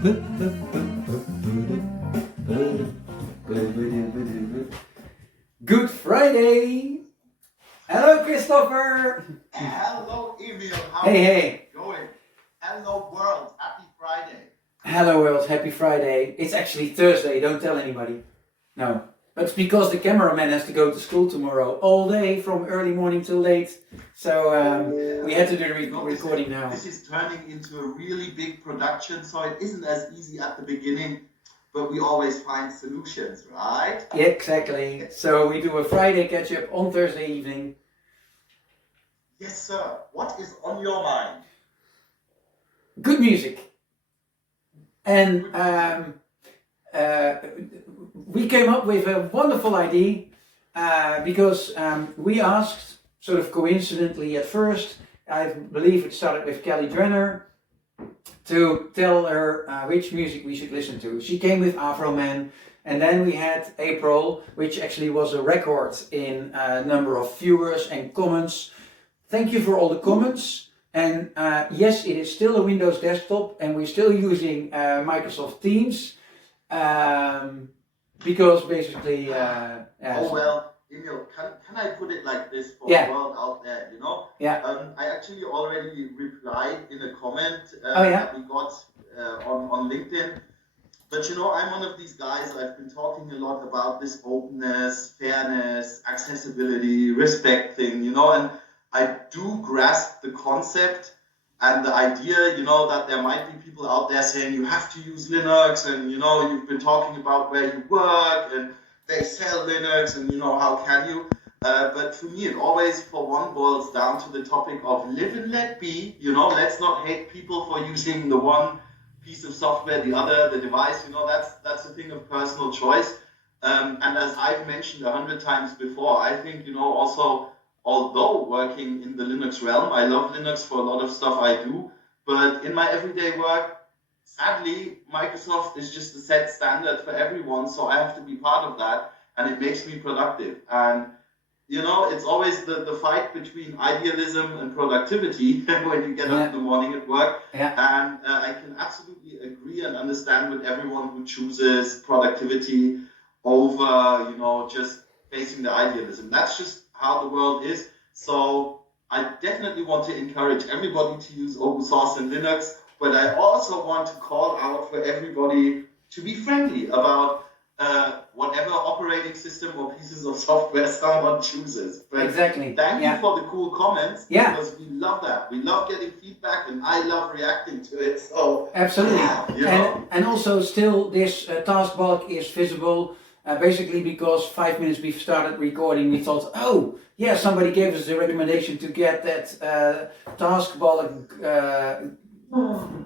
Good Friday! Hello, Christopher! Hello, Emil. How Hey, are hey! you going? Hello, world. Happy Friday. Hello, world. Happy Friday. It's actually Thursday. Don't tell anybody. No. But it's because the cameraman has to go to school tomorrow all day from early morning till late. So we had to do the recording now. This is turning into a really big production, so it isn't as easy at the beginning, but we always find solutions, right? Yeah, exactly. So we do a Friday catch-up on Thursday evening. Yes, sir. What is on your mind? Good music. And we came up with a wonderful idea because we asked, sort of coincidentally at first, I believe it started with Kelly Drenner, to tell her which music we should listen to. She came with Afro Man, and then we had April, which actually was a record in number of viewers and comments. Thank you for all the comments. And yes, it is still a Windows desktop, and we're still using Microsoft Teams. Because basically, Oh well, Emil, can I put it like this for Yeah. the world out there? You know, Yeah. I actually already replied in a comment Oh, yeah? that we got on LinkedIn. But you know, I'm one of these guys. I've been talking a lot about this openness, fairness, accessibility, respect thing. You know, and I do grasp the concept. And the idea, you know, that there might be people out there saying you have to use Linux, and you know, you've been talking about where you work and they sell Linux, and you know, how can you? But for me, it always, for one, boils down to the topic of live and let be. You know, let's not hate people for using the one piece of software, the other, the device. You know, that's a thing of personal choice. And as I've mentioned 100 times before, I think, you know, also, although working in the Linux realm, I love Linux for a lot of stuff I do, but in my everyday work, sadly, Microsoft is just a set standard for everyone, so I have to be part of that, and it makes me productive. And, you know, it's always the fight between idealism and productivity when you get up in the morning at work. Yeah. And I can absolutely agree and understand with everyone who chooses productivity over, you know, just facing the idealism. That's just how the world is. So I definitely want to encourage everybody to use open source and Linux, but I also want to call out for everybody to be friendly about whatever operating system or pieces of software someone chooses. But Exactly. thank you for the cool comments, Yeah. because we love that. We love getting feedback, and I love reacting to it. So Absolutely. you know. And also still this task bulk is visible basically because 5 minutes before started recording we thought, oh yeah, somebody gave us a recommendation to get that task bulk,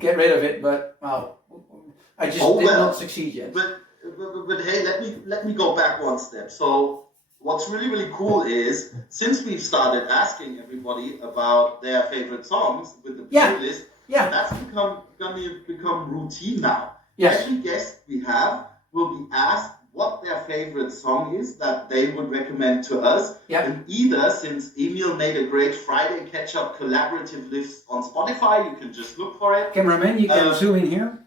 get rid of it, but well, I just did not succeed yet. But hey, let me go back one step. So what's really cool is, since we've started asking everybody about their favorite songs with the playlist, that's become routine now. Yes. Every guest we have will be asked what their favorite song is that they would recommend to us. Yep. And either, since Emil made a great Friday Ketchup collaborative list on Spotify, you can just look for it. Cameraman, you can zoom in here.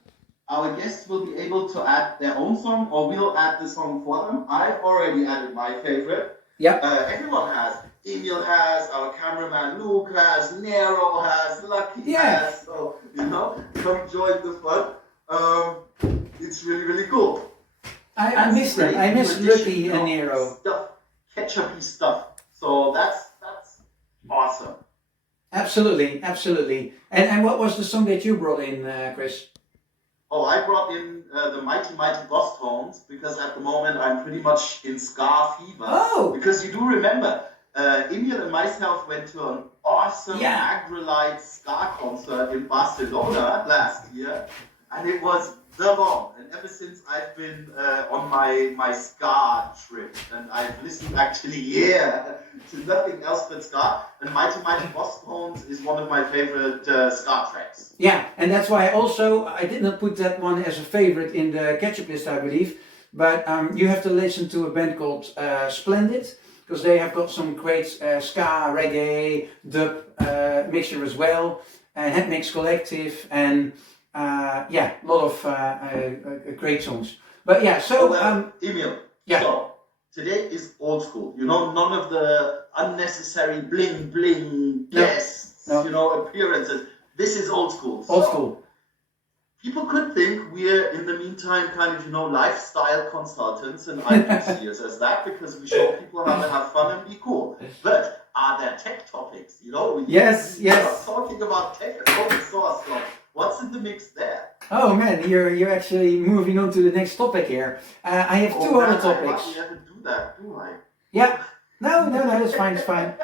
Our guests will be able to add their own song, or we'll add the song for them. I've already added my favorite. Yep. Everyone has. Emil has, our cameraman Luke has, Nero has, Lucky has. So, you know, come join the fun. It's really cool. I miss them. I miss Lucky and Nero. Stuff, ketchupy stuff. So that's awesome. Absolutely. And what was the song that you brought in, Chris? Oh, I brought in the Mighty Boss Tones, because at the moment I'm pretty much in ska fever. Oh! Because you do remember, Emil and myself went to an awesome Agrolite ska concert in Barcelona last year, and it was the bomb. And ever since I've been on my ska trip, and I've listened actually to nothing else but ska. And Mighty Boss Tones is one of my favorite ska tracks. Yeah, and that's why I did not put that one as a favorite in the ketchup list, I believe. But you have to listen to a band called Splendid, because they have got some great ska, reggae, dub mixture as well, and Head Mix Collective, and yeah, a lot of great songs. But yeah, so Emil. yeah. So today is old school. You know, none of the unnecessary bling bling guests. No. You know, appearances. This is old school. Old school. People could think we're, in the meantime, kind of, you know, lifestyle consultants, and I do see us as that because we show people how to have fun and be cool. But are there tech topics? You know, yes. We're talking about tech and open source stuff. What's in the mix there? Oh man, you're actually moving on to the next topic here. I have two other topics. I never do that, do I? Yeah. No, that's fine. It's fine.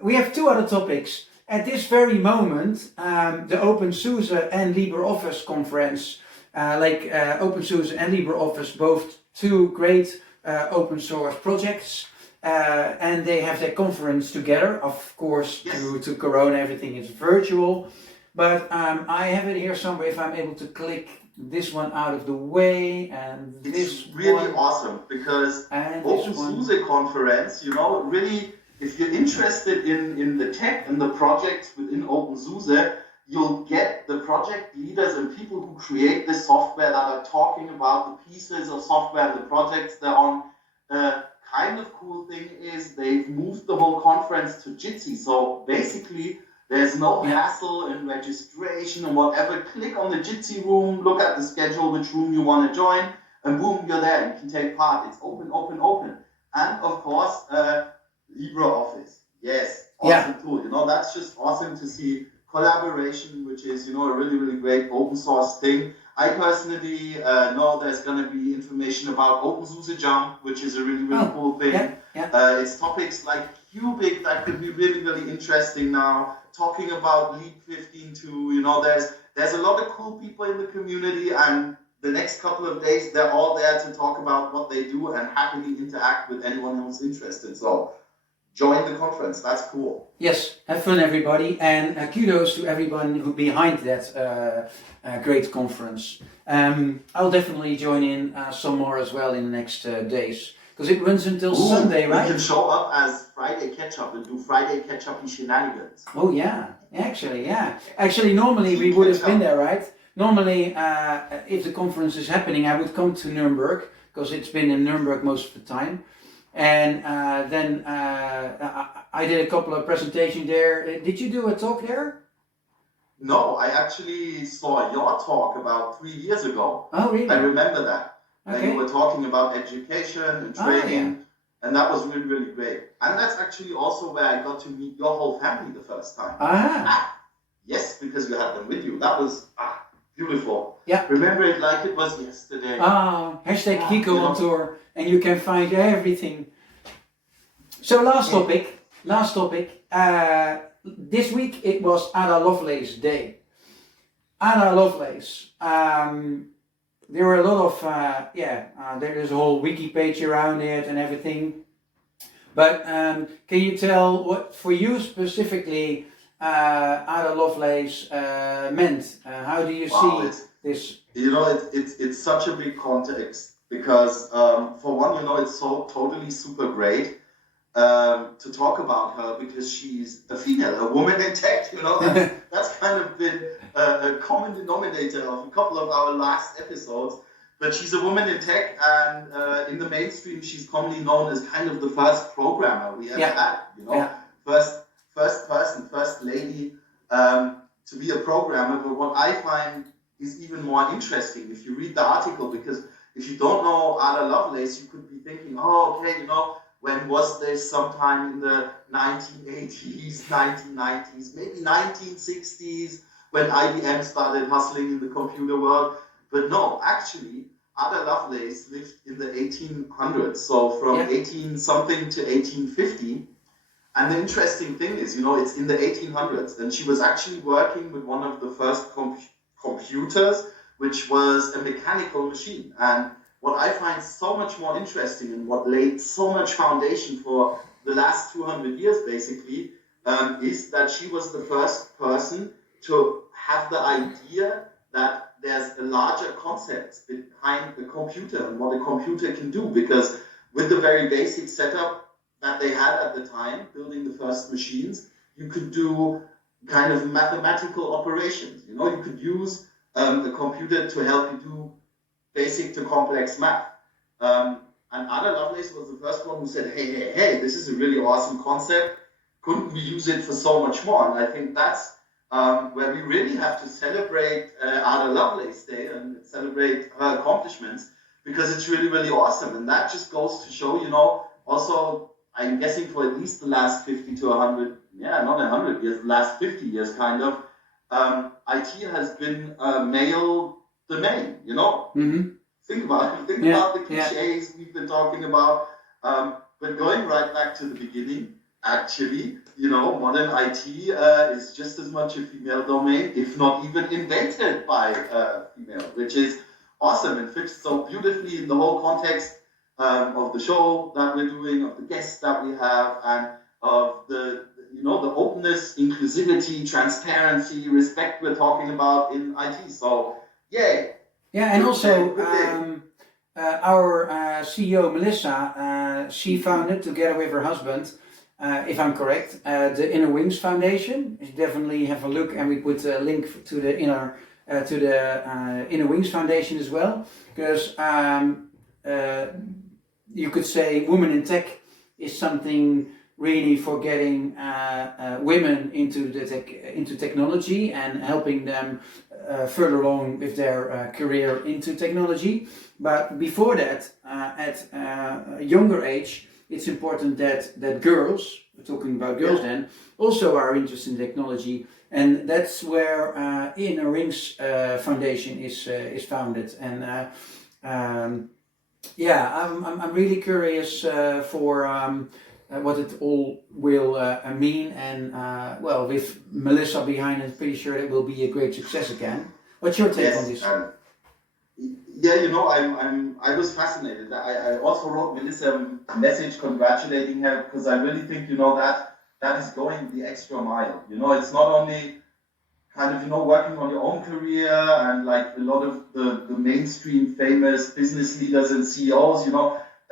We have two other topics. At this very moment, the OpenSUSE and LibreOffice conference, OpenSUSE and LibreOffice, both two great open source projects, and they have their conference together. Of course, yes. due to Corona, everything is virtual. But I have it here somewhere. If I'm able to click this one out of the way, and this it's really awesome because OpenSUSE conference, you know, really. If you're interested in the tech and the projects within OpenSUSE, you'll get the project leaders and people who create the software that are talking about the pieces of software, the projects they're on. Kind of cool thing is they've moved the whole conference to Jitsi. So basically, there's no hassle in registration and whatever. Click on the Jitsi room, look at the schedule, which room you want to join, and boom, you're there. You can take part. It's open. And of course, LibreOffice, yes, awesome tool. You know, that's just awesome to see collaboration, which is, you know, a really, really great open source thing. I personally know there's going to be information about OpenSUSE Jump, which is a really, really cool thing. It's topics like Cubic that could be really, really interesting now. Talking about Leap 15.2, you know, there's a lot of cool people in the community, and the next couple of days, they're all there to talk about what they do and happily interact with anyone who's interested. So join the conference. That's cool. Yes, have fun, everybody, and kudos to everyone who behind that great conference. I'll definitely join in some more as well in the next days, because it runs until Sunday, right? You can show up as FridayKetchup and do FridayKetchup shenanigans. Oh yeah, actually, normally we would have been there, right? Normally, if the conference is happening, I would come to Nuremberg, because it's been in Nuremberg most of the time. And then I did a couple of presentations there. Did you do a talk there? No, I actually saw your talk about 3 years ago. Oh, really? I remember that. Okay. And you were talking about education and training, and that was really, really great. And that's actually also where I got to meet your whole family the first time. Yes, because you had them with you. That was beautiful. Yeah. Remember it like it was yesterday. Hashtag Kiko on tour, and you can find everything. So last topic. This week it was Ada Lovelace Day. Ada Lovelace. There were a lot of there is a whole wiki page around it and everything. But can you tell what for you specifically Ada Lovelace meant? How do you see this? You know, it's such a big context because for one, you know, it's so totally super great to talk about her because she's a female, a woman in tech. You know, that's kind of been a common denominator of a couple of our last episodes. But she's a woman in tech, and in the mainstream, she's commonly known as kind of the first programmer we ever had. You know, first person, first lady to be a programmer. But what I find is even more interesting if you read the article, because if you don't know Ada Lovelace, you could be thinking, oh, okay, you know, when was this? Sometime in the 1980s, 1990s, maybe 1960s, when IBM started hustling in the computer world. But no, actually, Ada Lovelace lived in the 1800s, so from 18 something to 1850. And the interesting thing is, you know, it's in the 1800s, and she was actually working with one of the first computers, which was a mechanical machine. And what I find so much more interesting and what laid so much foundation for the last 200 years, basically, is that she was the first person to have the idea that there's a larger concept behind the computer and what a computer can do. Because with the very basic setup that they had at the time, building the first machines, you could do kind of mathematical operations. You know, you could use a computer to help you do basic to complex math. And Ada Lovelace was the first one who said, hey, this is a really awesome concept. Couldn't we use it for so much more? And I think that's where we really have to celebrate Ada Lovelace Day and celebrate her accomplishments, because it's really, really awesome. And that just goes to show, also, I'm guessing for at least the last 50 to 100, not 100 years, the last 50 years kind of, IT has been a male domain, Mm-hmm. Think about the cliches we've been talking about. But going right back to the beginning, actually, modern IT is just as much a female domain, if not even invented by female, which is awesome and fits so beautifully in the whole context of the show that we're doing, of the guests that we have, and of the openness, inclusivity, transparency, respect we're talking about in IT. So, yay! Yeah, and also our CEO Melissa, she founded together with her husband, if I'm correct, the Inner Wings Foundation. You definitely have a look, and we put a link to the Inner Wings Foundation as well, because you could say women in tech is something really for getting women into technology and helping them further along with their career into technology. But before that, at a younger age, it's important that girls, we're talking about girls then, also are interested in technology, and that's where Inner Wings Foundation is founded. And I'm really curious for what it all will mean, and with Melissa behind it, pretty sure it will be a great success again. What's your take on this? I was fascinated. I also wrote Melissa a message congratulating her, because I really think that is going the extra mile. It's not only kind of working on your own career, and like a lot of the mainstream famous business leaders and CEOs,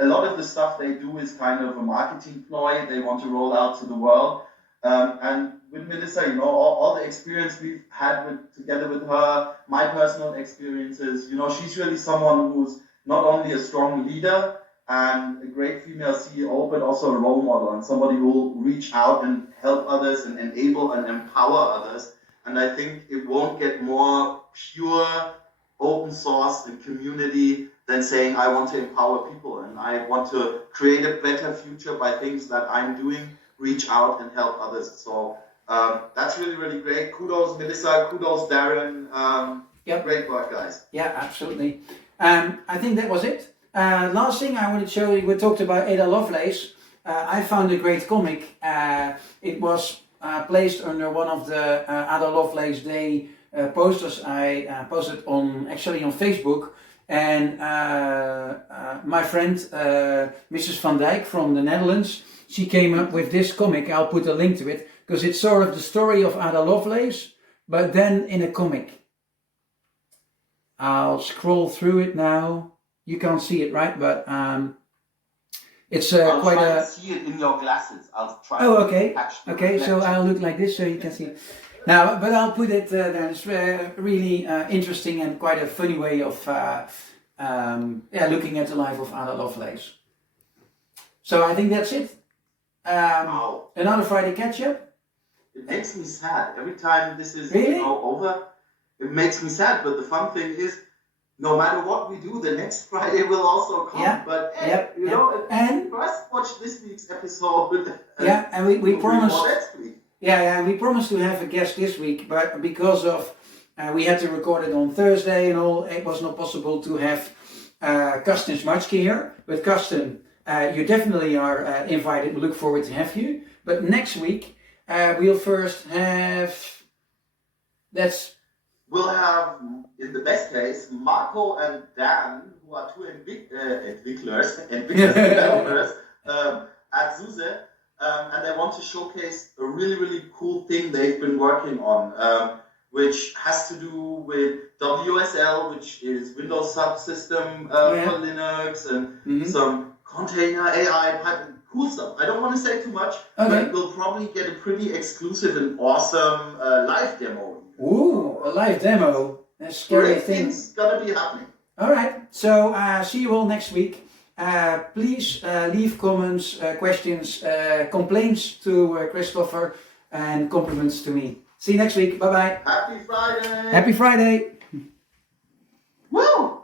a lot of the stuff they do is kind of a marketing ploy they want to roll out to the world. And with Melissa, all the experience we've had together with her, my personal experiences, she's really someone who's not only a strong leader and a great female CEO, but also a role model, and somebody who will reach out and help others and enable and empower others. And I think it won't get more pure open source and community than saying, I want to empower people and I want to create a better future by things that I'm doing, reach out and help others. So that's really, really great. Kudos, Melissa. Kudos, Darren. Great work, guys. Yeah, absolutely. I think that was it. Last thing I want to show you, we talked about Ada Lovelace. I found a great comic. It was placed under one of the Ada Lovelace Day posters I posted on Facebook. And my friend Mrs. Van Dijk from the Netherlands, she came up with this comic. I'll put a link to it, because it's sort of the story of Ada Lovelace, but then in a comic. I'll scroll through it now. You can't see it, right? But it's I'll quite try a. to see it in your glasses. I'll try. Oh, okay. Okay, so I'll look like this so you can see it. Now, but I'll put it there. It's really interesting and quite a funny way of looking at the life of Ada Lovelace. So I think that's it. Wow. Another Friday Ketchup. It makes me sad every time this is Really? over. It makes me sad, but the fun thing is, no matter what we do, the next Friday will also come. Yeah. But And first watch this week's episode. And we promised. Next week. Yeah, we promised to have a guest this week, but because of we had to record it on Thursday and all, it was not possible to have Karsten Schmatzke here. But Karsten, you definitely are invited. We look forward to have you. But next week we'll first have. We'll have, in the best case, Marco and Dan, who are two developers at SUSE, and they want to showcase a really, really cool thing they've been working on, which has to do with WSL, which is Windows subsystem for Linux, and some container AI pipe. Cool stuff. I don't want to say too much, but we'll probably get a pretty exclusive and awesome live demo. Ooh, a live demo. scary Great thing. things gonna be happening. All right. So see you all next week. Please leave comments, questions, complaints to Christopher, and compliments to me. See you next week. Bye bye. Happy Friday. Happy Friday. Woo!